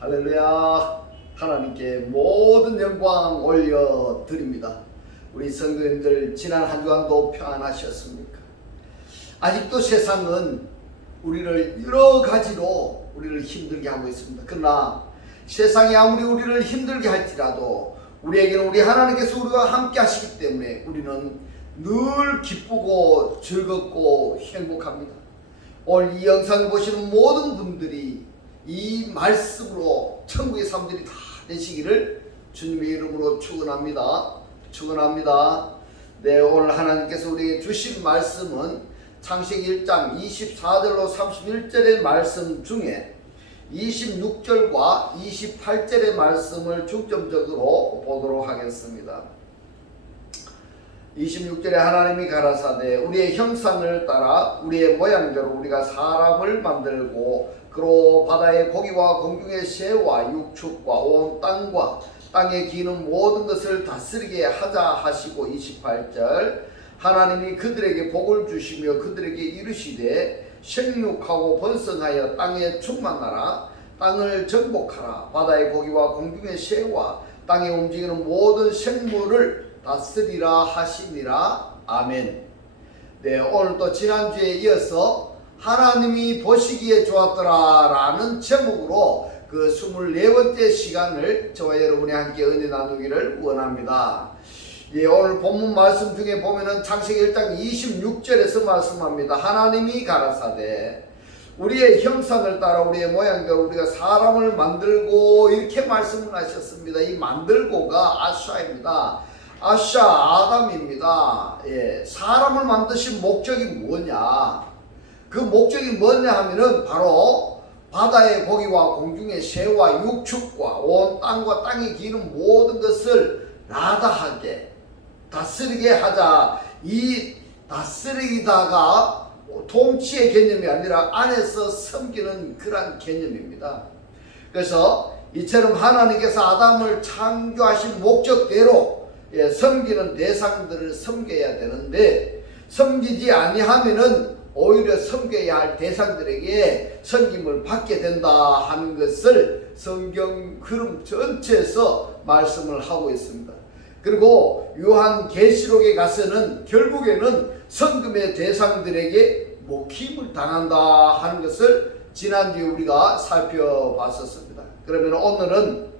할렐루야. 하나님께 모든 영광 올려드립니다. 우리 성도님들 지난 한 주간도 평안하셨습니까? 아직도 세상은 우리를 여러 가지로 우리를 힘들게 하고 있습니다. 그러나 세상이 아무리 우리를 힘들게 할지라도 우리에게는 우리 하나님께서 우리와 함께 하시기 때문에 우리는 늘 기쁘고 즐겁고 행복합니다. 오늘 이 영상을 보시는 모든 분들이 이 말씀으로 천국의 삶들이 다 되시기를 주님의 이름으로 축원합니다. 축원합니다. 네, 오늘 하나님께서 우리에게 주신 말씀은 창세기 1장 24절로 31절의 말씀 중에 26절과 28절의 말씀을 중점적으로 보도록 하겠습니다. 26절에 하나님이 가라사대 우리의 형상을 따라 우리의 모양대로 우리가 사람을 만들고 그로 바다의 고기와 공중의 새와 육축과 온 땅과 땅에 기는 모든 것을 다스리게 하자 하시고 28절 하나님이 그들에게 복을 주시며 그들에게 이르시되 생육하고 번성하여 땅에 충만하라 땅을 정복하라 바다의 고기와 공중의 새와 땅에 움직이는 모든 생물을 다스리라 하시니라. 아멘. 네, 오늘 또 지난주에 이어서 하나님이 보시기에 좋았더라 라는 제목으로 그 24번째 시간을 저와 여러분이 함께 은혜 나누기를 원합니다. 예, 오늘 본문 말씀 중에 보면은 창세기 1장 26절에서 말씀합니다. 하나님이 가라사대 우리의 형상을 따라 우리의 모양대로 우리가 사람을 만들고 이렇게 말씀을 하셨습니다. 이 만들고가 아샤입니다. 아샤 아담입니다. 예, 사람을 만드신 목적이 뭐냐? 그 목적이 뭐냐 하면은 바로 바다의 고기와 공중의 새와 육축과 온 땅과 땅에 기는 모든 것을 나다하게 다스리게 하자. 이 다스리다가 통치의 개념이 아니라 안에서 섬기는 그런 개념입니다. 그래서 이처럼 하나님께서 아담을 창조하신 목적대로 섬기는 대상들을 섬겨야 되는데 섬기지 아니하면은 오히려 섬겨야 할 대상들에게 섬김을 받게 된다 하는 것을 성경 흐름 전체에서 말씀을 하고 있습니다. 그리고 요한계시록에 가서는 결국에는 섬김의 대상들에게 먹힘을 당한다 하는 것을 지난주에 우리가 살펴봤었습니다. 그러면 오늘은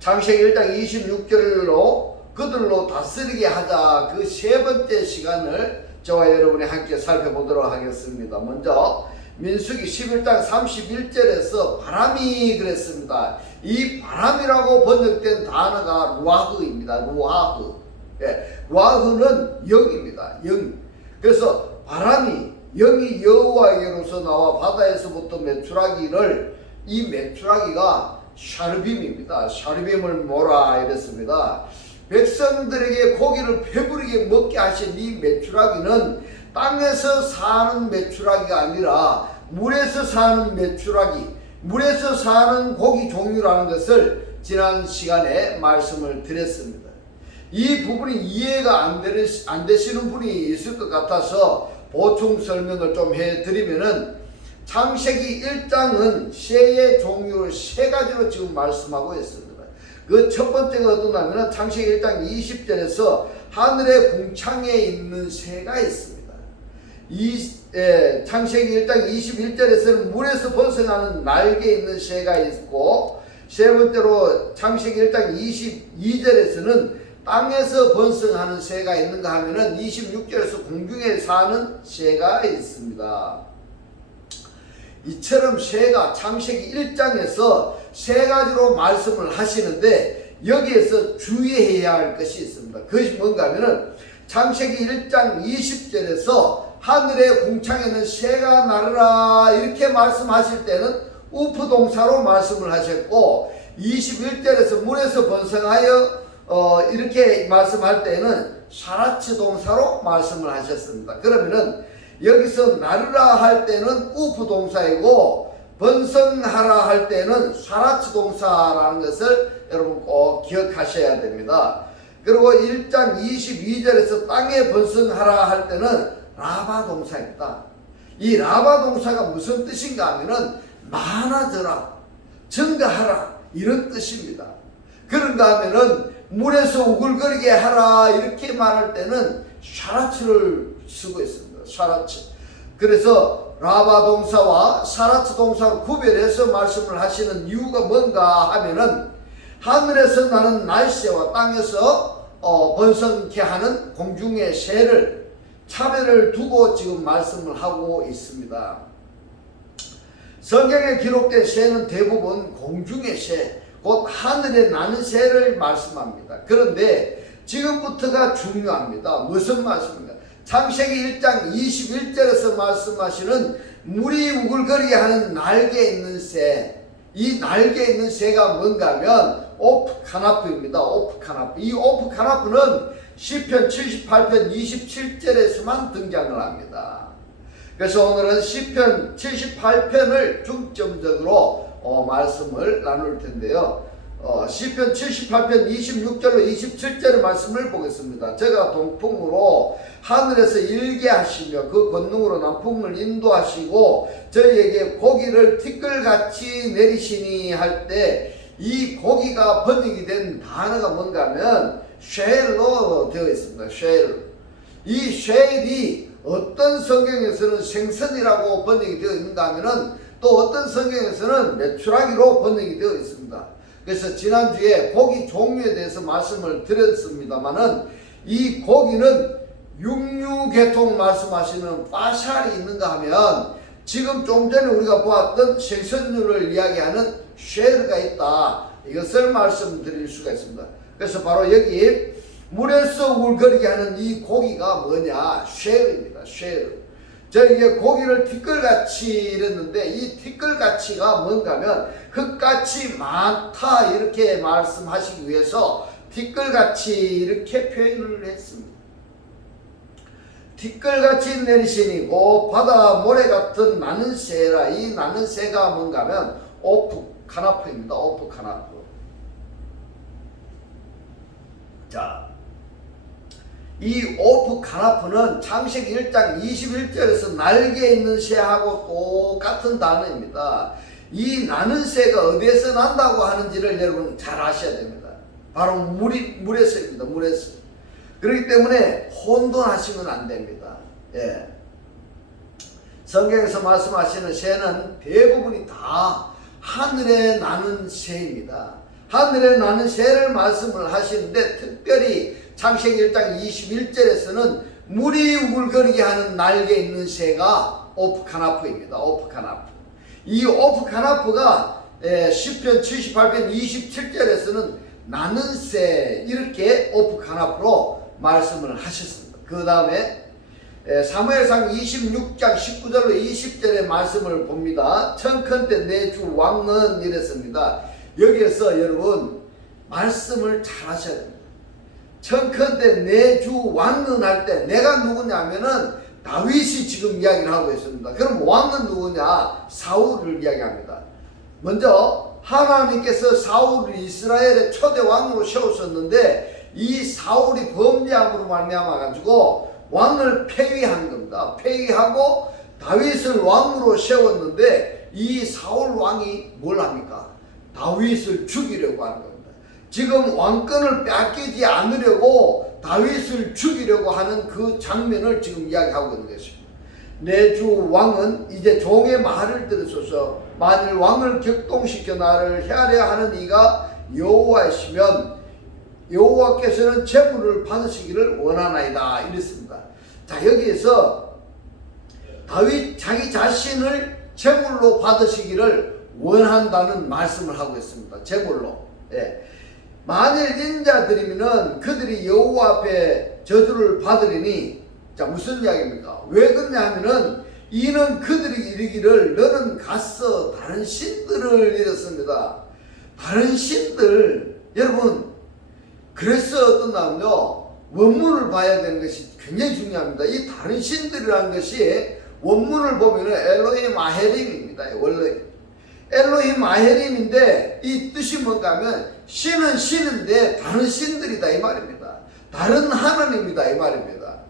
창세기 1장 26절로 그들로 다스리게 하자 그 세 번째 시간을 저와 여러분이 함께 살펴보도록 하겠습니다. 먼저 민수기 11장 31절에서 바람이 그랬습니다. 이 바람이라고 번역된 단어가 루아흐입니다. 루아흐. 예, 루아흐는 영입니다. 영. 그래서 바람이 영이 여호와에게로서 나와 바다에서부터 메추라기를 이 메추라기가 샤르빔입니다. 샤르빔을 모라 이랬습니다. 백성들에게 고기를 배부르게 먹게 하신 이 메추라기는 땅에서 사는 메추라기가 아니라 물에서 사는 메추라기, 물에서 사는 고기 종류라는 것을 지난 시간에 말씀을 드렸습니다. 이 부분이 이해가 안 되시는 분이 있을 것 같아서 보충 설명을 좀 해드리면은 창세기 1장은 새의 종류를 세 가지로 지금 말씀하고 있습니다. 그 첫 번째가 어떠냐면 창세기 1장 20절에서 하늘의 궁창에 있는 새가 있습니다. 창세기 1장 21절에서는 물에서 번성하는 날개 있는 새가 있고 세 번째로 창세기 1장 22절에서는 땅에서 번성하는 새가 있는가 하면은 26절에서 공중에 사는 새가 있습니다. 이처럼 새가 창세기 1장에서 세 가지로 말씀을 하시는데 여기에서 주의해야 할 것이 있습니다. 그것이 뭔가 하면은 창세기 1장 20절에서 하늘의 궁창에는 새가 나르라 이렇게 말씀하실 때는 우프 동사로 말씀을 하셨고 21절에서 물에서 번성하여 이렇게 말씀할 때는 샤라츠 동사로 말씀을 하셨습니다. 그러면은 여기서 나르라 할 때는 우프 동사이고 번성하라 할 때는 샤라츠 동사라는 것을 여러분 꼭 기억하셔야 됩니다. 그리고 1장 22절에서 땅에 번성하라 할 때는 라바 동사입니다. 이 라바 동사가 무슨 뜻인가 하면은 많아져라, 증가하라 이런 뜻입니다. 그런가 하면은 물에서 우글거리게 하라 이렇게 말할 때는 샤라츠를 쓰고 있습니다. 샤라츠. 그래서 라바 동사와 샤라츠 동사를 구별해서 말씀을 하시는 이유가 뭔가 하면은 하늘에서 나는 날새와 땅에서 번성케 하는 공중의 새를 차별을 두고 지금 말씀을 하고 있습니다. 성경에 기록된 새는 대부분 공중의 새, 곧 하늘에 나는 새를 말씀합니다. 그런데 지금부터가 중요합니다. 무슨 말씀입니까? 창세기 1장 21절에서 말씀하시는 물이 우글거리게 하는 날개 있는 새, 이 날개 있는 새가 뭔가 하면 오프카나프입니다. 오프카나프. 이 오프카나프는 시편 78편 27절에서만 등장을 합니다. 그래서 오늘은 시편 78편을 중점적으로 말씀을 나눌 텐데요. 시편 78편 26절로 27절의 말씀을 보겠습니다. 제가 동풍으로 하늘에서 일게 하시며 그 권능으로 남풍을 인도하시고 저희에게 고기를 티끌같이 내리시니 할 때 이 고기가 번역이 된 단어가 뭔가 하면 쉐일로 되어 있습니다. 쉐일. 이 쉐일이 어떤 성경에서는 생선이라고 번역이 되어 있는가 하면은 또 어떤 성경에서는 메추라기로 번역이 되어 있습니다. 그래서 지난주에 고기 종류에 대해서 말씀을 드렸습니다만은 이 고기는 육류계통 말씀하시는 파샬이 있는가 하면 지금 좀 전에 우리가 보았던 생선류를 이야기하는 쉐르가 있다. 이것을 말씀드릴 수가 있습니다. 그래서 바로 여기 물에서 울거리게 하는 이 고기가 뭐냐? 쉐르입니다. 쉐르. 저에게 고기를 티끌같이 이랬는데 이 티끌같이가 뭔가 하면 흙같이 많다 이렇게 말씀하시기 위해서 티끌같이 이렇게 표현을 했습니다. 티끌같이 내리시니고 바다 모래 같은 나는 새라. 이 나는 새가 뭔가 하면 오프카나프입니다. 오프카나프. 자, 이 오프카나프는 창세기 1장 21절에서 날개 있는 새하고 똑같은 단어입니다. 이 나는 새가 어디에서 난다고 하는지를 여러분 잘 아셔야 됩니다. 바로 물에서입니다. 물에서. 그렇기 때문에 혼돈하시면 안 됩니다. 예. 성경에서 말씀하시는 새는 대부분이 다 하늘에 나는 새입니다. 하늘에 나는 새를 말씀을 하시는데 특별히 창세기 1장 21절에서는 물이 우글거리게 하는 날개 있는 새가 오프카나프입니다. 오프카나프. 이 오프카나프가 시편 78편 27절에서는 나는 새 이렇게 오프카나프로 말씀을 하셨습니다. 그 다음에 사무엘상 26장 19절로 20절의 말씀을 봅니다. 청컨대 내 주 왕은 이랬습니다. 여기에서 여러분 말씀을 잘 하셔야 됩니다. 청컨대 내 주 왕은 할 때 내가 누구냐면은 다윗이 지금 이야기를 하고 있습니다. 그럼 왕은 누구냐? 사울을 이야기합니다. 먼저 하나님께서 사울을 이스라엘의 초대 왕으로 세우셨는데 이 사울이 범죄함으로 말미암아 가지고 왕을 폐위한 겁니다. 폐위하고 다윗을 왕으로 세웠는데 이 사울 왕이 뭘 합니까? 다윗을 죽이려고 하는 겁니다. 지금 왕권을 뺏기지 않으려고 다윗을 죽이려고 하는 그 장면을 지금 이야기하고 있는 것입니다. 내 주 왕은 이제 종의 말을 들으소서. 만일 왕을 격동시켜 나를 해하려 하는 이가 여호와이시면 여호와께서는 제물을 받으시기를 원하나이다 이랬습니다. 자, 여기에서 다윗 자기 자신을 제물로 받으시기를 원한다는 말씀을 하고 있습니다. 제물로. 예. 만일 인자들이면 그들이 여호와 앞에 저주를 받으리니, 자, 무슨 이야기입니까? 왜 그러냐 하면은 이는 그들이 이르기를 너는 가서 다른 신들을 잃었습니다. 다른 신들, 여러분, 그래서 어떤다면요, 원문을 봐야 되는 것이 굉장히 중요합니다. 이 다른 신들이라는 것이 원문을 보면은 엘로힘 아헤림입니다. 원래 엘로힘 아헤림인데 이 뜻이 뭔가 하면 신은 신인데 다른 신들이다 이 말입니다. 다른 하나님이다 이 말입니다.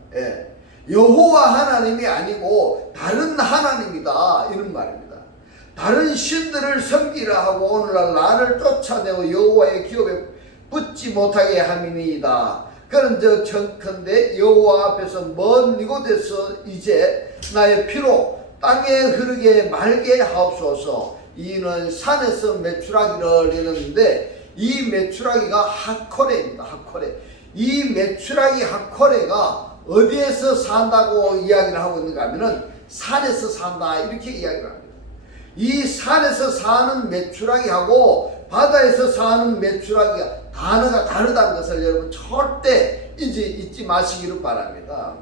여호와 하나님이 아니고 다른 하나님이다 이런 말입니다. 다른 신들을 섬기라 하고 오늘날 나를 쫓아내어 여호와의 기업에 붙지 못하게 함이니이다. 그런 저 청컨대 여호와 앞에서 먼 이곳에서 이제 나의 피로 땅에 흐르게 말게 하옵소서. 이는 산에서 메추라기를 이르는데 이 메추라기가 하코레입니다. 하코레. 이 메추라기 하코레가 어디에서 산다고 이야기를 하고 있는가 하면은 산에서 산다 이렇게 이야기를 합니다. 이 산에서 사는 메추라기하고 바다에서 사는 메추라기가 단어가 다르다는 것을 여러분 절대 잊지 마시기를 바랍니다.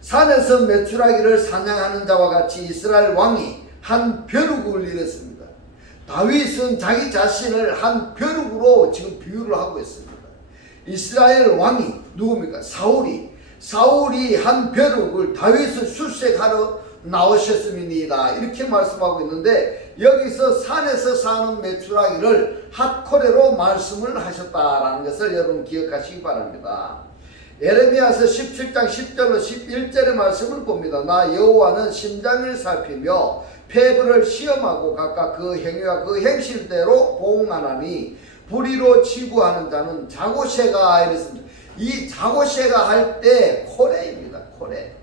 산에서 메추라기를 사냥하는 자와 같이 이스라엘 왕이 한 벼룩을 이뤘습니다. 다윗은 자기 자신을 한 벼룩으로 지금 비유를 하고 있습니다. 이스라엘 왕이 누굽니까? 사울이 한 벼룩을 다윗을 출세하러 나오셨음이니이다 이렇게 말씀하고 있는데 여기서 산에서 사는 메추라기를 핫코레로 말씀을 하셨다라는 것을 여러분 기억하시기 바랍니다. 예레미야서 17장 10절로 11절의 말씀을 봅니다. 나 여호와는 심장을 살피며 폐부를 시험하고 각각 그 행위와 그 행실대로 보응하나니 불의로 치부하는 자는 자고새가 이랬습니다. 이 자고새가 할 때 코레입니다. 코레.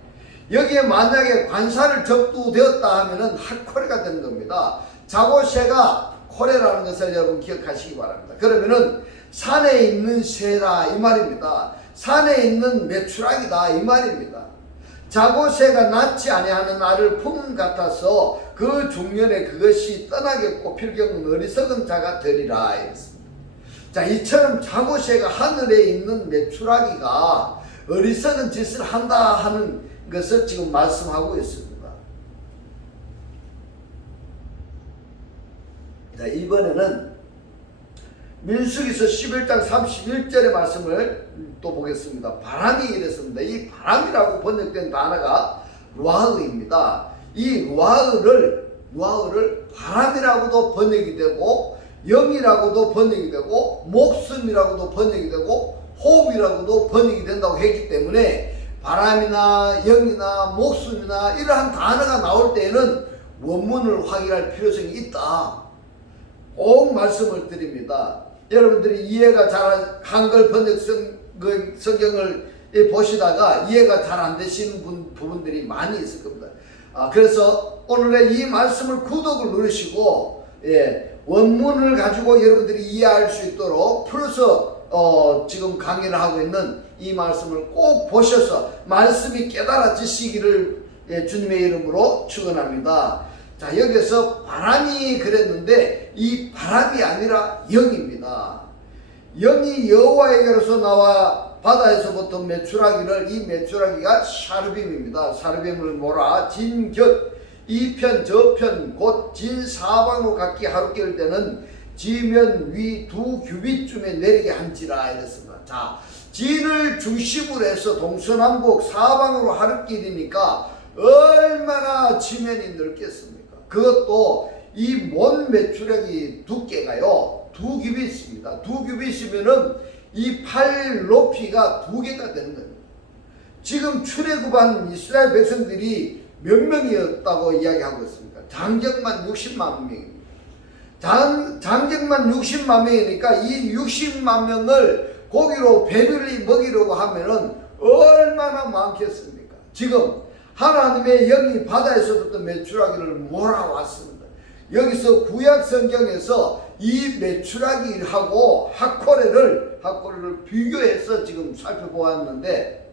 여기에 만약에 관사를 접두되었다 하면은 핫코레가 되는 겁니다. 자고새가 코레라는 것을 여러분 기억하시기 바랍니다. 그러면은 산에 있는 새라 이 말입니다. 산에 있는 메추라기다 이 말입니다. 자고새가 낳지 아니하는 알을 품 같아서 그 중년에 그것이 떠나겠고 필경은 어리석은 자가 되리라 이랬습니다. 자, 이처럼 자고새가 하늘에 있는 메추라기가 어리석은 짓을 한다 하는 것을 지금 말씀하고 있습니다. 자, 이번에는 민수기서 11장 31절의 말씀을 또 보겠습니다. 바람이 이랬습니다. 이 바람이라고 번역된 단어가 루아흐입니다. 이 루아흐를 바람이라고도 번역이 되고 영이라고도 번역이 되고 목숨이라고도 번역이 되고 호흡이라고도 번역이 된다고 했기 때문에 바람이나 영이나 목숨이나 이러한 단어가 나올 때에는 원문을 확인할 필요성이 있다. 꼭 말씀을 드립니다. 여러분들이 이해가 잘 한글 번역 성경을 보시다가 이해가 잘 안 되시는 부분들이 많이 있을 겁니다. 그래서 오늘의 이 말씀을 구독을 누르시고 원문을 가지고 여러분들이 이해할 수 있도록 풀어서 지금 강의를 하고 있는 이 말씀을 꼭 보셔서 말씀이 깨달아지시기를 주님의 이름으로 축원합니다. 자, 여기서 바람이 그랬는데 이 바람이 아니라 영입니다. 영이 여호와에게로서 나와 바다에서부터 메추라기를 이 메추라기가 샤르빔입니다. 샤르빔을 몰아 진곁 이편 저편 곧 진사방으로 각기 하루길 때는 지면 위 2규빗쯤에 내리게 한지라 이랬습니다. 자, 진을 중심으로 해서 동서남북 사방으로 하루길이니까 얼마나 지면이 넓겠습니까? 그것도 이 먼 메추라기 두께가요 2규빗입니다. 2규빗이면은 이 팔 높이가 2개가 되는 겁니다. 지금 출애굽한 이스라엘 백성들이 몇 명이었다고 이야기하고 있습니까? 장정만 60만 명입니다. 장정만 60만 명이니까 이 60만 명을 고기로 배불리 먹이려고 하면은 얼마나 많겠습니까? 지금 하나님의 영이 바다에서부터 메추라기를 몰아왔습니다. 여기서 구약 성경에서 이 메추라기하고 핫코레를 비교해서 지금 살펴보았는데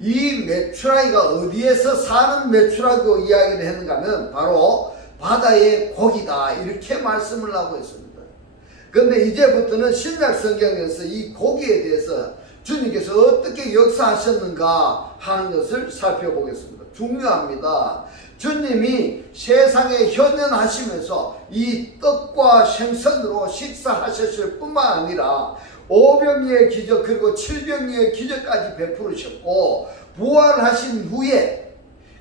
이 메추라기가 어디에서 사는 메추라기로 이야기를 했는가 하면 바로 바다의 고기다 이렇게 말씀을 하고 있습니다. 그런데 이제부터는 신약 성경에서 이 고기에 대해서 주님께서 어떻게 역사하셨는가 하는 것을 살펴보겠습니다. 중요합니다. 주님이 세상에 현현하시면서 이 떡과 생선으로 식사하셨을 뿐만 아니라 오병이의 기적 그리고 칠병이의 기적까지 베푸셨고 부활하신 후에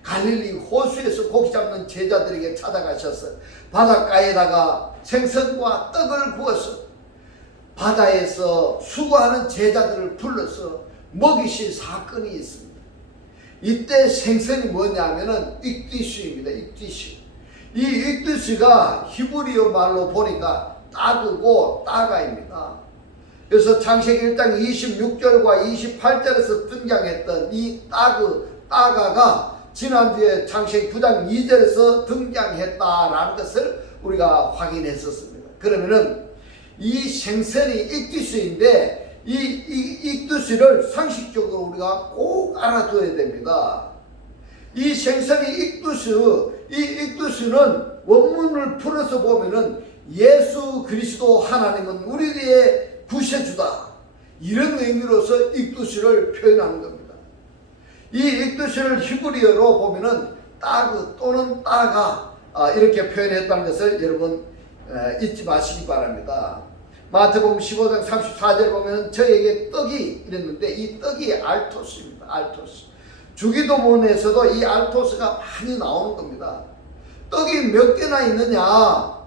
갈릴리 호수에서 고기 잡는 제자들에게 찾아가셔서 바닷가에다가 생선과 떡을 구워서 바다에서 수고하는 제자들을 불러서 먹이실 사건이 있습니다. 이때 생선이 뭐냐면은 익디슈입니다. 익디슈. 이 익두스가 히브리어 말로 보니까 따그고 따가입니다. 그래서 창세기 1장 26절과 28절에서 등장했던 이 따가가 지난주에 창세기 9장 2절에서 등장했다라는 것을 우리가 확인했었습니다. 그러면은 이 생선이 익두스인데 이 익두스를 상식적으로 우리가 꼭 알아둬야 됩니다. 이 생선이 이 익두스는 원문을 풀어서 보면은 예수 그리스도 하나님은 우리의 구세주다, 이런 의미로서 익두스를 표현하는 겁니다. 이 익두스를 히브리어로 보면은 따그 또는 따가 이렇게 표현했다는 것을 여러분 잊지 마시기 바랍니다. 마태복음 15장 34절 보면 저에게 떡이 이랬는데 이 떡이 알토스입니다. 알토스. 주기도문에서도 이 알토스가 많이 나오는 겁니다. 떡이 몇 개나 있느냐?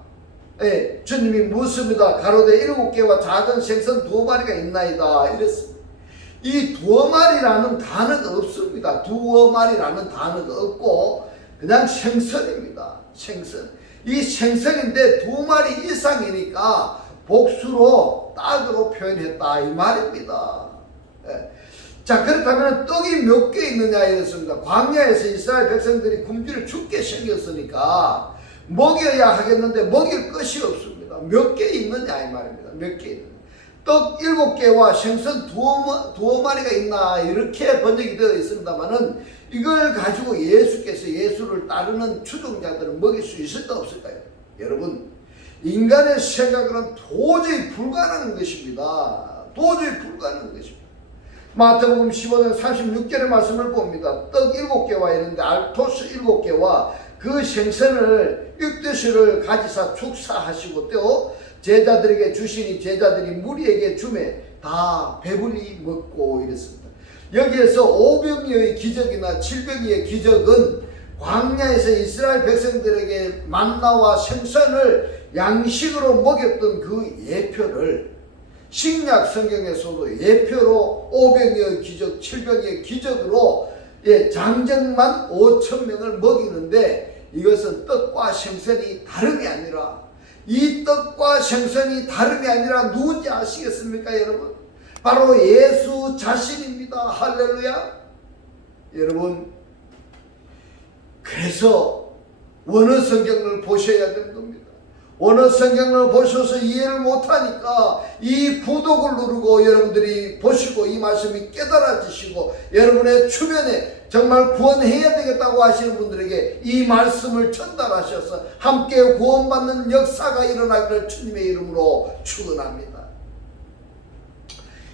주님이 묻습니다. 가로되 7개와 작은 생선 2마리가 있나이다 이랬습니다. 이 2마리라는 단어가 없습니다. 2마리라는 단어가 없고 그냥 생선입니다. 생선. 이 생선인데 2마리 이상이니까 복수로 딱으로 표현했다 이 말입니다. 자, 그렇다면 떡이 몇 개 있느냐 이랬습니다. 광야에서 이스라엘 백성들이 굶주려 죽게 생겼으니까 먹여야 하겠는데 먹일 것이 없습니다. 몇 개 있느냐 이 말입니다. 몇 개 있느냐. 떡 7개와 생선 2마리가 있나 이렇게 번역이 되어 있습니다만은 이걸 가지고 예수를 따르는 추종자들은 먹일 수 있을까 없을까요? 여러분, 인간의 생각으로는 도저히 불가능한 것입니다. 도저히 불가능한 것입니다. 마태복음 15장 36절의 말씀을 봅니다. 떡 7개와 이런데 알토스 7개와 그 생선을 익두스를 가지사 축사하시고 또 제자들에게 주시니 제자들이 무리에게 주매 다 배불리 먹고 이랬습니다. 여기에서 5병이의 기적이나 7병이의 기적은 광야에서 이스라엘 백성들에게 만나와 생선을 양식으로 먹였던 그 예표를 신약 성경에서도 예표로 5병의 기적, 7병의 기적으로 장정만 5,000명을 먹이는데 이것은 떡과 생선이 다름이 아니라 이 떡과 생선이 다름이 아니라 누군지 아시겠습니까 여러분? 바로 예수 자신입니다. 할렐루야. 여러분, 그래서 원어 성경을 보셔야 되는 겁니다. 원어 성경을 보셔서 이해를 못하니까 이 구독을 누르고 여러분들이 보시고 이 말씀이 깨달아지시고 여러분의 주변에 정말 구원해야 되겠다고 하시는 분들에게 이 말씀을 전달하셔서 함께 구원받는 역사가 일어나기를 주님의 이름으로 축원합니다.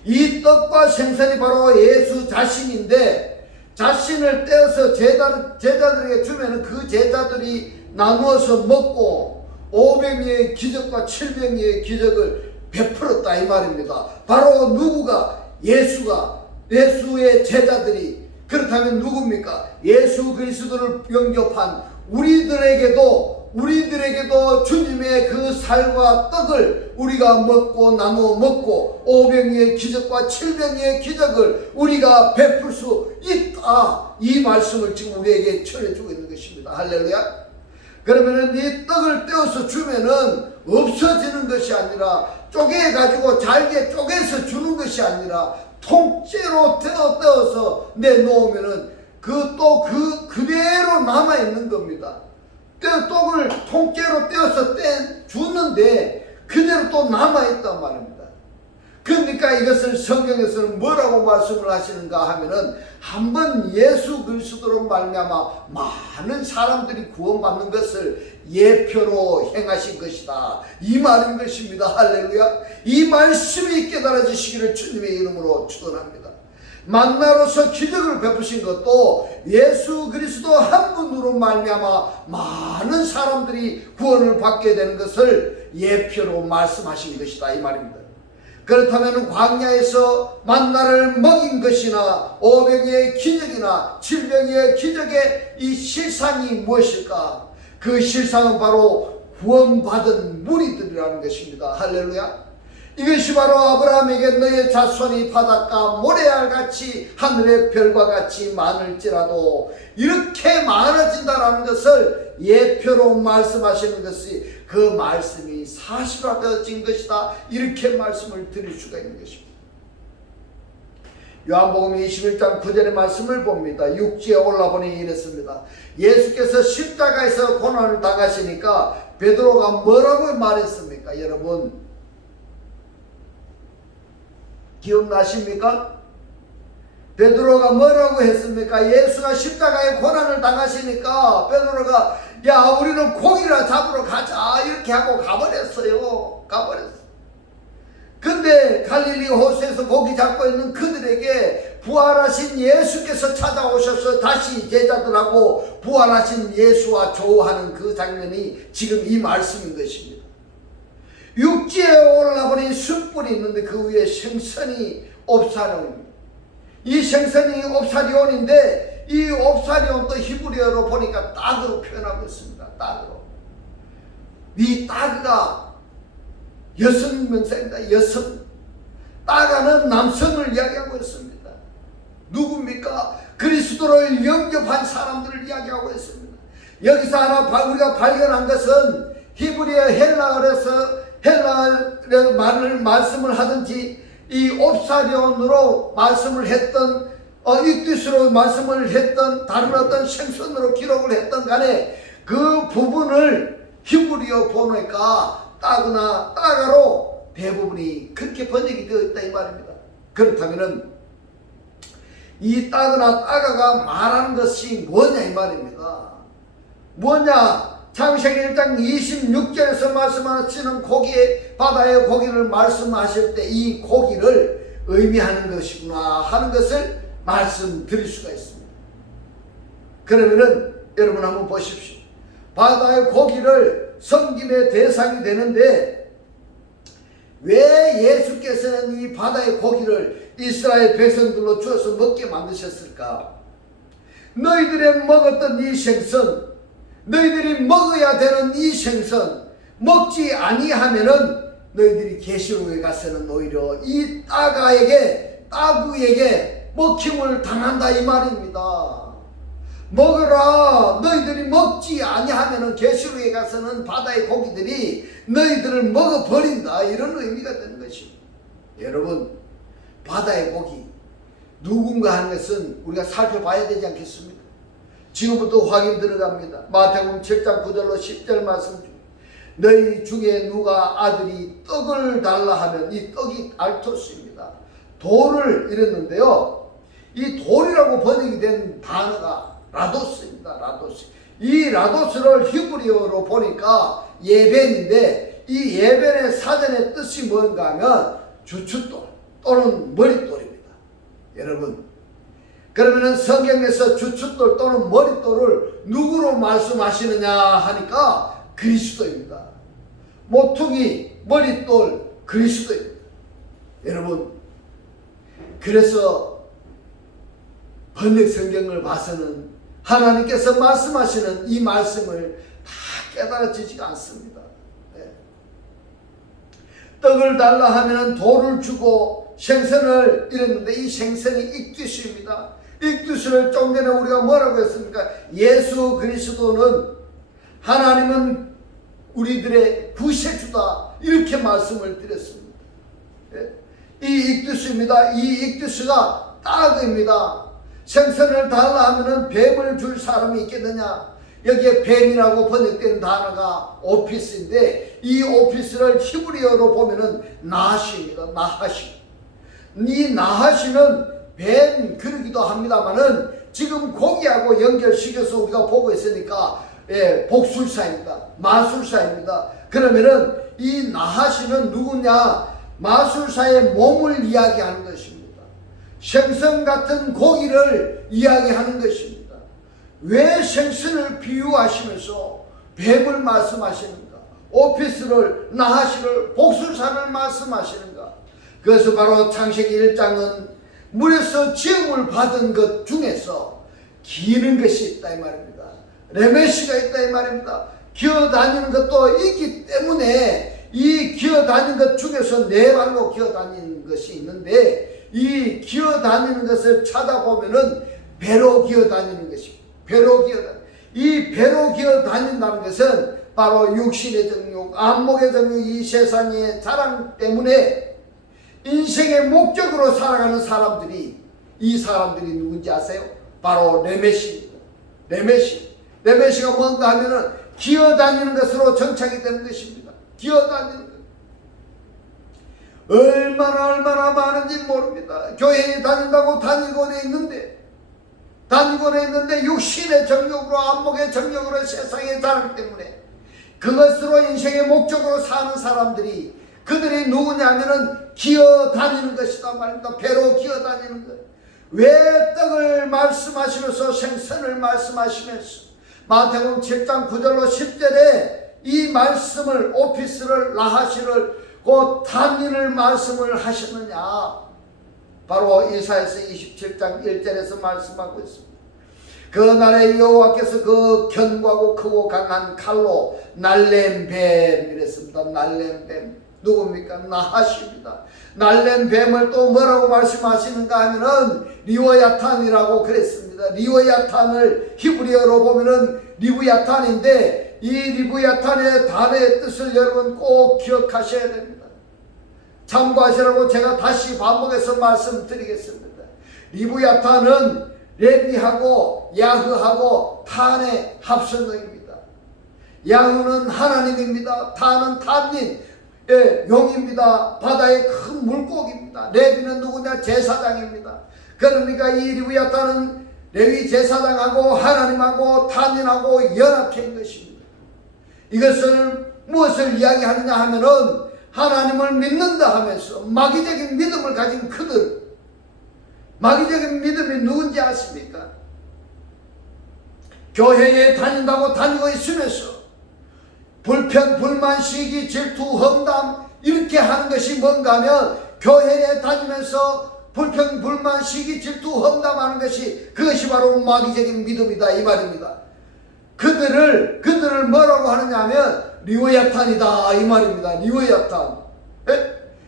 이 떡과 생선이 바로 예수 자신인데 자신을 떼어서 제자들에게 주면 그 제자들이 나누어서 먹고 5병의 기적과 7병의 기적을 베풀었다 이 말입니다. 바로 누구가? 예수의 제자들이. 그렇다면 누굽니까? 예수 그리스도를 영접한 우리들에게도 주님의 그 살과 떡을 우리가 먹고 나누어 먹고 5병의 기적과 7병의 기적을 우리가 베풀 수 있다. 이 말씀을 지금 우리에게 전해주고 있는 것입니다. 할렐루야. 그러면은 이 떡을 떼어서 주면은 없어지는 것이 아니라 쪼개가지고 잘게 쪼개서 주는 것이 아니라 통째로 떼어서 내놓으면은 그대로 남아있는 겁니다. 떡을 통째로 떼어서 주는데 그대로 또 남아있단 말입니다. 그러니까 이것을 성경에서는 뭐라고 말씀을 하시는가 하면은 한번 예수 그리스도로 말미암아 많은 사람들이 구원받는 것을 예표로 행하신 것이다 이 말인 것입니다. 할렐루야. 이 말씀이 깨달아지시기를 주님의 이름으로 축원합니다. 만나로서 기적을 베푸신 것도 예수 그리스도 한 분으로 말미암아 많은 사람들이 구원을 받게 되는 것을 예표로 말씀하신 것이다 이 말입니다. 그렇다면 광야에서 만나를 먹인 것이나 5병의 기적이나 7병의 기적의 이 실상이 무엇일까? 그 실상은 바로 구원받은 무리들이라는 것입니다. 할렐루야. 이것이 바로 아브라함에게 너의 자손이 바닷가 모래알같이 하늘의 별과 같이 많을지라도 이렇게 많아진다라는 것을 예표로 말씀하시는 것이 그 말씀이 사실화되어진 것이다. 이렇게 말씀을 드릴 수가 있는 것입니다. 요한복음 21장 9절의 말씀을 봅니다. 육지에 올라보니 이랬습니다. 예수께서 십자가에서 고난을 당하시니까 베드로가 뭐라고 말했습니까? 여러분 기억나십니까? 베드로가 뭐라고 했습니까? 예수가 십자가에 고난을 당하시니까 베드로가 야 우리는 고기나 잡으러 가자 이렇게 하고 가버렸어요. 근데 갈릴리 호수에서 고기 잡고 있는 그들에게 부활하신 예수께서 찾아오셔서 다시 제자들하고 부활하신 예수와 조우하는 그 장면이 지금 이 말씀인 것입니다. 육지에 올라보니 숯불이 있는데 그 위에 생선이 옵사리온입니다. 이 생선이 옵사리온인데 이 옵사리온도 히브리어로 보니까 따그로 표현하고 있습니다. 따그로. 이 따그가 여성 명사입니다. 여성. 따가는 남성을 이야기하고 있습니다. 누굽니까? 그리스도를 영접한 사람들을 이야기하고 있습니다. 여기서 하나 우리가 발견한 것은 히브리어 헬라어 말을 말씀을 하든지 이 옵사리온으로 말씀을 했던 익두스로 말씀을 했던 다른 어떤 생선으로 기록을 했던 간에 그 부분을 히브리어 보니까 따거나 따가로 대부분이 그렇게 번역이 되어 있다 이 말입니다. 그렇다면은 이 따거나 따가가 말하는 것이 뭐냐 이 말입니다. 뭐냐? 창세기 1장 26절에서 말씀하시는 고기의 바다의 고기를 말씀하실 때 이 고기를 의미하는 것이구나 하는 것을 말씀드릴 수가 있습니다. 그러면은 여러분 한번 보십시오. 바다의 고기를 섬김의 대상이 되는데 왜 예수께서는 이 바다의 고기를 이스라엘 백성들로 주어서 먹게 만드셨을까? 너희들이 먹었던 이 생선, 너희들이 먹어야 되는 이 생선 먹지 아니하면은 너희들이 계시록에 가서는 오히려 이 따구에게 먹힘을 당한다 이 말입니다. 먹으라. 너희들이 먹지 아니하면은 계시록에 가서는 바다의 고기들이 너희들을 먹어버린다 이런 의미가 되는 것입니다. 여러분 바다의 고기 누군가 하는 것은 우리가 살펴봐야 되지 않겠습니까? 지금부터 확인 들어갑니다. 마태복음 7장 9절로 10절 말씀 중에 너희 중에 누가 아들이 떡을 달라 하면 이 떡이 알토스입니다. 돌을 이랬는데요. 이 돌이라고 번역이 된 단어가 라도스입니다. 라도스. 이 라도스를 히브리어로 보니까 예벤인데 이 예벤의 사전의 뜻이 뭔가 하면 주춧돌 또는 머릿돌입니다. 여러분 그러면은 성경에서 주춧돌 또는 머릿돌을 누구로 말씀하시느냐 하니까 그리스도입니다. 모퉁이, 머릿돌, 그리스도입니다. 여러분 그래서 번역 성경을 봐서는 하나님께서 말씀하시는 이 말씀을 다 깨달아지지가 않습니다. 네. 떡을 달라 하면은 돌을 주고 생선을 이랬는데 이 생선이 익두스입니다. 익두스를 좀 전에 우리가 뭐라고 했습니까? 예수 그리스도는 하나님은 우리들의 구세주다 이렇게 말씀을 드렸습니다. 이 익두스입니다. 이 익두스가 따그입니다. 생선을 달라 하면은 뱀을 줄 사람이 있겠느냐? 여기에 뱀이라고 번역된 단어가 오피스인데 이 오피스를 히브리어로 보면은 나하시입니다. 나하시. 이 나하시는 뱀 그러기도 합니다만은 지금 고기하고 연결시켜서 우리가 보고 있으니까 복술사입니다. 마술사입니다. 그러면은 이 나하시는 누구냐? 마술사의 몸을 이야기하는 것입니다. 생선 같은 고기를 이야기하는 것입니다. 왜 생선을 비유하시면서 뱀을 말씀하시는가? 오피스를, 나하시를, 복술사를 말씀하시는가? 그래서 바로 창세기 1장은 물에서 지음을 받은 것 중에서 기는 것이 있다 이 말입니다. 레메시가 있다 이 말입니다. 기어다니는 것도 있기 때문에 이 기어다니는 것 중에서 네 발로 기어다니는 것이 있는데 이 기어다니는 것을 찾아보면은 배로 기어다니는 것입니다. 배로 기어다니는 이 배로 기어 다닌다는 것은 바로 육신의 정욕, 안목의 정욕, 이 세상의 자랑 때문에 인생의 목적으로 살아가는 사람들이, 이 사람들이 누군지 아세요? 바로 레메시입니다. 레메시가 뭔가 하면은 기어다니는 것으로 정착이 되는 것입니다. 기어다니는 것. 얼마나 많은지 모릅니다. 교회에 다닌다고 다니곤 있는데 육신의 정욕으로, 안목의 정욕으로, 세상의 자랑 때문에 그것으로 인생의 목적으로 사는 사람들이, 그들이 누구냐면은 기어다니는 것이다 말입니다. 배로 기어다니는 것. 왜 떡을 말씀하시면서 생선을 말씀하시면서 마태복음 7장 9절로 10절에 이 말씀을, 오피스를, 라하시를, 그 단인을 말씀을 하셨느냐? 바로 이사야서 27장 1절에서 말씀하고 있습니다. 그날에 여호와께서 그 견고하고 크고 강한 칼로 날랜 뱀, 이랬습니다. 날랜 뱀. 누굽니까? 나하시입니다. 날랜 뱀을 또 뭐라고 말씀하시는가 하면은 리워야탄이라고 그랬습니다. 리워야탄을 히브리어로 보면은 리브야탄인데, 이 리브야탄의 단어의 뜻을 여러분 꼭 기억하셔야 됩니다. 참고하시라고 제가 다시 반복해서 말씀드리겠습니다. 리브야탄은 레비하고 야흐하고 탄의 합성어입니다. 야흐는 하나님입니다. 탄은 탄닌, 용입니다. 바다의 큰 물고기입니다. 레비는 누구냐? 제사장입니다. 그러니까 이 리브야탄은 레위 제사장하고 하나님하고 탄닌하고 연합한 것입니다. 이것을 무엇을 이야기하느냐 하면은 하나님을 믿는다 하면서 마귀적인 믿음을 가진 그들, 마귀적인 믿음이 누군지 아십니까? 교회에 다닌다고 다니고 있으면서 불편, 불만, 시기, 질투, 험담 이렇게 하는 것이 뭔가 하면, 교회에 다니면서 불평, 불만, 시기, 질투, 험담하는 것이, 그것이 바로 마귀적인 믿음이다 이 말입니다. 그들을 뭐라고 하느냐 하면 리워야탄이다 이 말입니다. 리워야탄.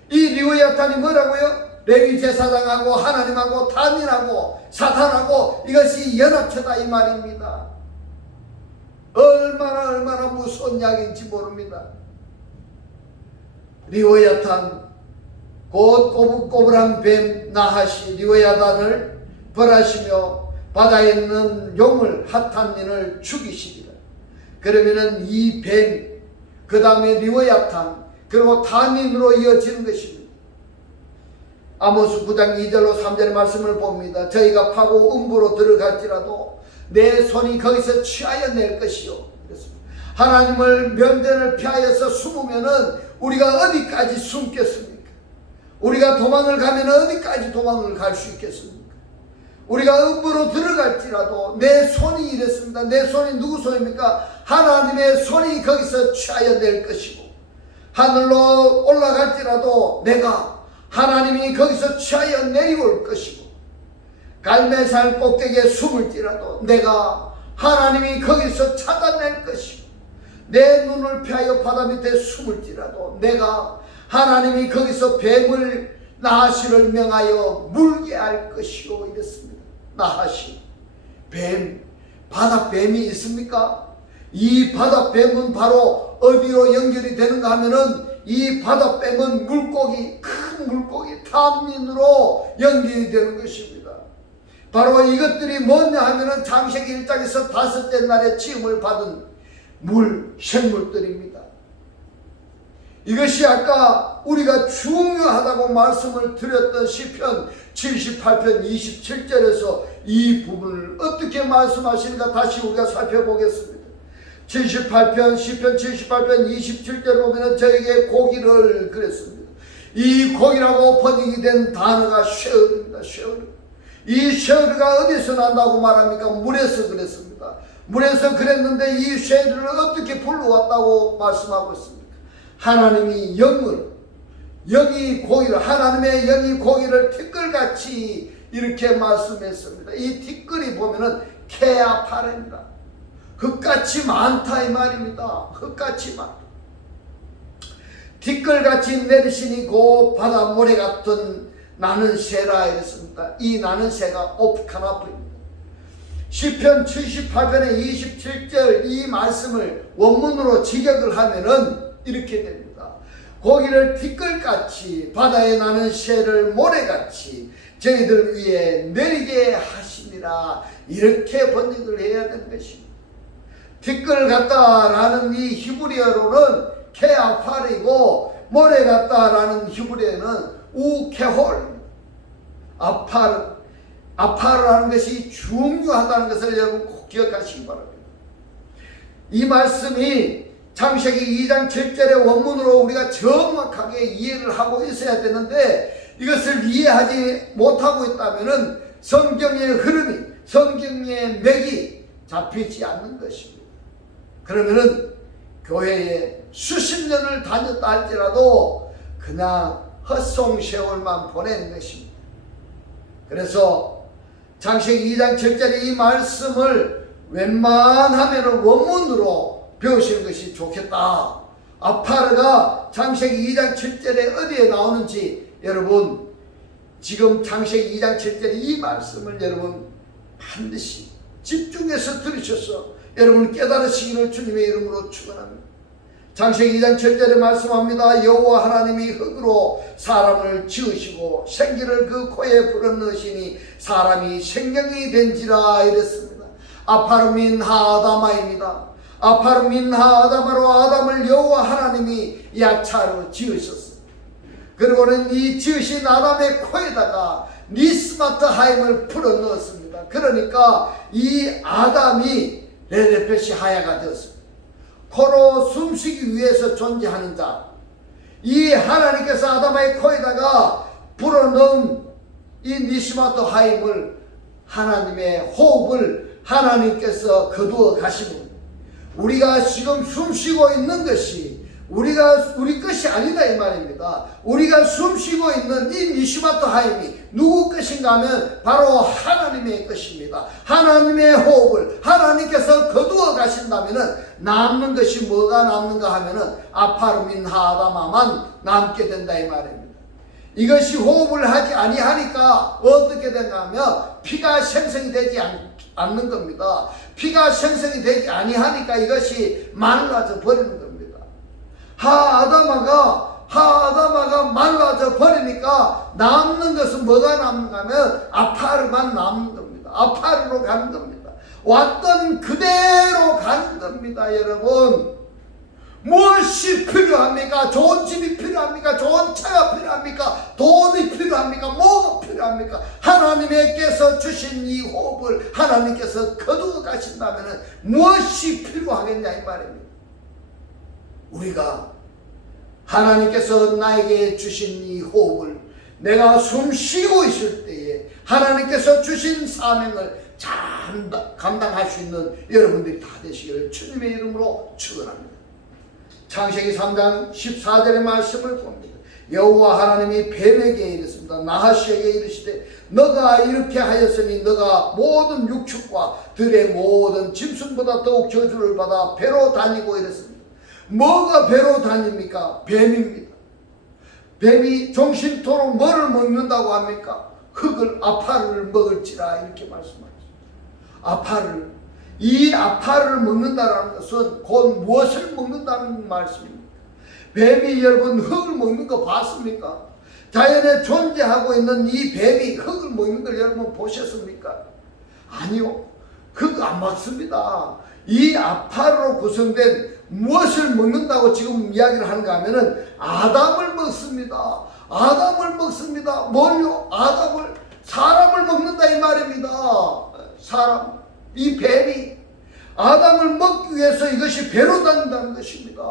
이 리워야탄이 뭐라고요? 레위 제사장하고 하나님하고 탄인하고 사탄하고 이것이 연합체다 이 말입니다. 얼마나 무서운 약인지 모릅니다. 리워야탄, 곧 꼬불꼬불한 뱀 나하시 리워야탄을 벌하시며 바다에 있는 용을 핫탄닌을 죽이시리라. 그러면은 이 뱀, 그 다음에 리워야탄, 그리고 탄닌으로 이어지는 것입니다. 아모스 9장 2절로 3절의 말씀을 봅니다. 저희가 파고 음부로 들어갈지라도 내 손이 거기서 취하여 낼 것이요. 그렇습니다. 하나님을 면전을 피하여서 숨으면은 우리가 어디까지 숨겠습니까? 우리가 도망을 가면 어디까지 도망을 갈 수 있겠습니까? 우리가 음부로 들어갈지라도 내 손이 이랬습니다. 내 손이 누구 손입니까? 하나님의 손이 거기서 취하여 낼 것이고, 하늘로 올라갈지라도 내가 하나님이 거기서 취하여 내려올 것이고, 갈매산 꼭대기에 숨을지라도 내가 하나님이 거기서 찾아낼 것이고, 내 눈을 피하여 바다 밑에 숨을지라도 내가 하나님이 거기서 뱀을 나하시를 명하여 물게 할 것이요 이랬습니다. 나하시, 뱀, 바다뱀이 있습니까? 이 바다뱀은 바로 어디로 연결이 되는가 하면은 이 바다뱀은 물고기, 큰 물고기, 탄닌으로 연결이 되는 것입니다. 바로 이것들이 뭐냐 하면은 창세기 1장에서 5째 날에 지음을 받은 생물들입니다. 이것이 아까 우리가 중요하다고 말씀을 드렸던 시편 78편 27절에서 이 부분을 어떻게 말씀하시는가 다시 우리가 살펴보겠습니다. 78편, 시편 78편 27절 보면 저에게 고기를 그랬습니다. 이 고기라고 번역이 된 단어가 쉐어입니다. 쉐어. 이 쉐어가 어디서 난다고 말합니까? 물에서 그랬습니다. 물에서 그랬는데 이 쉐어를 어떻게 불러왔다고 말씀하고 있습니까? 하나님이 영을, 영이 고기를, 하나님의 영이 고기를 티끌같이 이렇게 말씀했습니다. 이 티끌이 보면은 케아파레입니다. 흙같이 많다 이 말입니다. 흙같이 많다. 티끌같이 내리시니 고 바다 모래 같은 나는 새라 이랬습니다. 이 나는 새가 오프카나프입니다. 시편 78편의 27절 이 말씀을 원문으로 직역을 하면은 이렇게 됩니다. 고기를 티끌같이 바다에 나는 새를 모래같이 저희들 위에 내리게 하시니라. 이렇게 번역을 해야 되는 것입니다. 티끌 같다라는 이 히브리어로는 케아팔이고 모래 같다라는 히브리어는 우케홀입니다. 아파르라는 것이 중요하다는 것을 여러분 꼭 기억하시기 바랍니다. 이 말씀이 창세기 2장 7절의 원문으로 우리가 정확하게 이해를 하고 있어야 되는데 이것을 이해하지 못하고 있다면 성경의 흐름이, 성경의 맥이 잡히지 않는 것입니다. 그러면은 교회에 수십 년을 다녔다 할지라도 그냥 헛송세월만 보내는 것입니다. 그래서 창세기 2장 7절의 이 말씀을 웬만하면 원문으로 배우시는 것이 좋겠다. 아파르가 창세기 2장 7절에 어디에 나오는지 여러분 지금 창세기 2장 7절의 이 말씀을 여러분 반드시 집중해서 들으셔서 여러분 깨달으시기를 주님의 이름으로 축원합니다. 창세기 2장 7절에 말씀합니다. 여호와 하나님이 흙으로 사람을 지으시고 생기를 그 코에 불어넣으시니 사람이 생명이 된지라 이랬습니다. 아파르민 하아다마입니다. 아파르민 하아다마로 아담을 여호와 하나님이 야차로 지으셨습니다. 그리고는 이 지으신 아담의 코에다가 니스마트 하임을 풀어넣었습니다. 그러니까 이 아담이 레레펫이 하야가 되었습니다. 코로 숨쉬기 위해서 존재하는 자, 이 하나님께서 아담의 코에다가 불어넣은 이 니스마트 하임을 하나님의 호흡을 하나님께서 거두어 가시는 우리가 지금 숨쉬고 있는 것이 우리 것이 아니다 이 말입니다. 우리가 숨쉬고 있는 이 니시마트 하임이 누구 것인가 하면 바로 하나님의 것입니다. 하나님의 호흡을 하나님께서 거두어 가신다면 남는 것이 뭐가 남는가 하면 아파르민 하아다마만 남게 된다 이 말입니다. 이것이 호흡을 하지 아니하니까 어떻게 되냐 하면 피가 생성이 되지 않는 겁니다. 피가 생성이 되지 아니하니까 이것이 말라져 버리는 겁니다. 하아다마가 말라져 버리니까 남는 것은 뭐가 남는가 하면 아파르만 남는 겁니다. 아파르로 가는 겁니다. 왔던 그대로 가는 겁니다. 여러분 무엇이 필요합니까? 좋은 집이 필요합니까? 좋은 차가 필요합니까? 돈이 필요합니까? 뭐가 필요합니까? 하나님께서 주신 이 호흡을 하나님께서 거두어 가신다면 무엇이 필요하겠냐 이 말입니다. 우리가 하나님께서 나에게 주신 이 호흡을 내가 숨 쉬고 있을 때에 하나님께서 주신 사명을 잘 감당할 수 있는 여러분들이 다 되시기를 주님의 이름으로 축원합니다. 창세기 3장 14절의 말씀을 봅니다. 여호와 하나님이 뱀에게 이르습니다. 나하시에게 이르시되 너가 이렇게 하였으니 너가 모든 육축과 들의 모든 짐승보다 더욱 저주를 받아 배로 다니고 이랬습니다. 뭐가 배로 다닙니까? 뱀입니다. 뱀이 종신토록 뭐를 먹는다고 합니까? 흙을 아파를 먹을지라 이렇게 말씀하셨습니다. 아파를, 이 아파를 먹는다라는 것은 곧 무엇을 먹는다는 말씀입니다. 뱀이 여러분 흙을 먹는 거 봤습니까? 자연에 존재하고 있는 이 뱀이 흙을 먹는 걸 여러분 보셨습니까? 아니요. 그거 안 맞습니다. 이 아파로 구성된 무엇을 먹는다고 지금 이야기를 하는가 하면은 아담을 먹습니다. 아담을 먹습니다. 뭘요? 아담을, 사람을 먹는다 이 말입니다. 사람, 이 뱀이 아담을 먹기 위해서 이것이 배로 다닌다는 것입니다.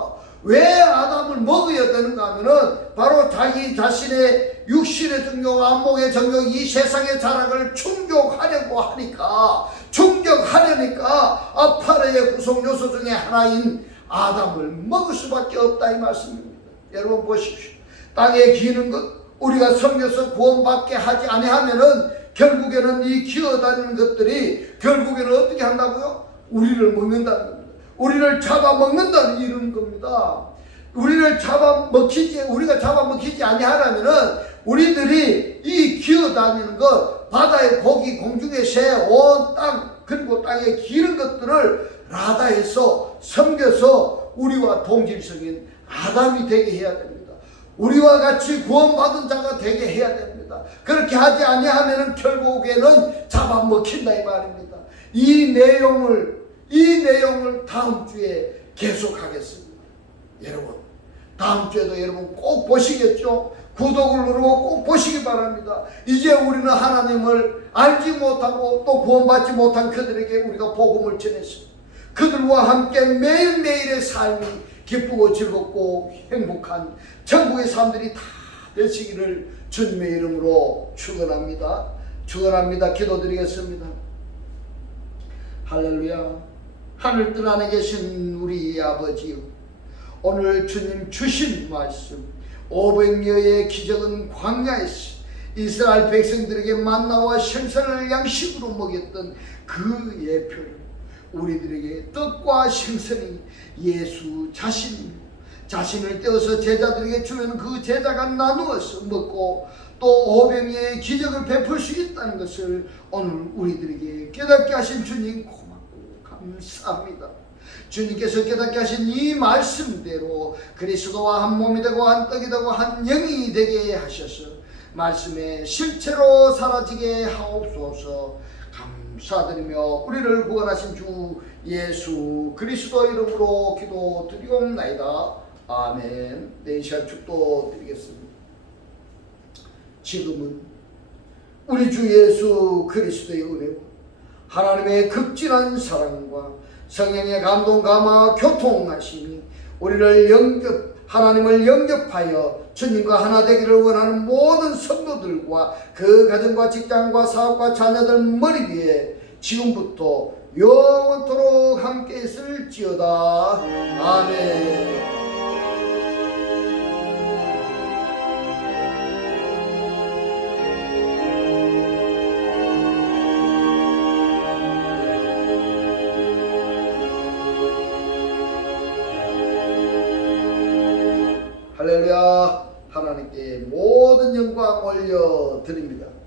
왜 아담을 먹어야 되는가 하면은 바로 자기 자신의 육신의 정욕, 안목의 정욕, 이 세상의 자랑을 충족하려고 하니까, 충족하려니까 아파르의 구성 요소 중에 하나인 아담을 먹을 수밖에 없다 이 말씀입니다. 여러분 보십시오. 땅에 기는 것, 우리가 섬겨서 구원받게 하지 아니하면은 결국에는 이 기어다니는 것들이 결국에는 어떻게 한다고요? 우리를 먹는다는 겁니다. 우리를 잡아먹는다는 이런 겁니다. 우리가 잡아먹히지 아니하라면은 우리들이 이 기어다니는 것, 바다의 고기, 공중의 새, 온 땅 그리고 땅에 기른 것들을 라다에서 섬겨서 우리와 동질성인 아담이 되게 해야 됩니다. 우리와 같이 구원받은 자가 되게 해야 됩니다. 그렇게 하지 아니하면 결국에는 잡아먹힌다 이 말입니다. 이 내용을 다음 주에 계속하겠습니다. 여러분, 다음 주에도 여러분 꼭 보시겠죠? 구독을 누르고 꼭 보시기 바랍니다. 이제 우리는 하나님을 알지 못하고 또 구원받지 못한 그들에게 우리가 복음을 전했습니다. 그들과 함께 매일매일의 삶이 기쁘고 즐겁고 행복한 천국의 사람들이 다 되시기를 주님의 이름으로 축원합니다. 축원합니다. 기도드리겠습니다. 할렐루야. 하늘뜰 안에 계신 우리 아버지요, 오늘 주님 주신 말씀 500여의 기적은 광야에서 이스라엘 백성들에게 만나와 생선을 양식으로 먹였던 그 예표를 우리들에게 떡과 생선이 예수 자신입니다. 자신을 떼어서 제자들에게 주면 그 제자가 나누어서 먹고 또 500여의 기적을 베풀 수 있다는 것을 오늘 우리들에게 깨닫게 하신 주님 고맙고 감사합니다. 주님께서 깨닫게 하신 이 말씀대로 그리스도와 한 몸이 되고 한 떡이 되고 한 영이 되게 하셔서 말씀에 실체로 사라지게 하옵소서. 감사드리며 우리를 구원하신 주 예수 그리스도 이름으로 기도드리옵나이다. 아멘. 네, 이 시간 축도드리겠습니다. 지금은 우리 주 예수 그리스도의 은혜와 하나님의 극진한 사랑과 성령의 감동 감화 교통하심이 우리를 하나님을 영접하여 주님과 하나 되기를 원하는 모든 성도들과 그 가정과 직장과 사업과 자녀들 머리 위에 지금부터 영원토록 함께 있을지어다. 아멘. 할렐루야. 하나님께 모든 영광 올려드립니다.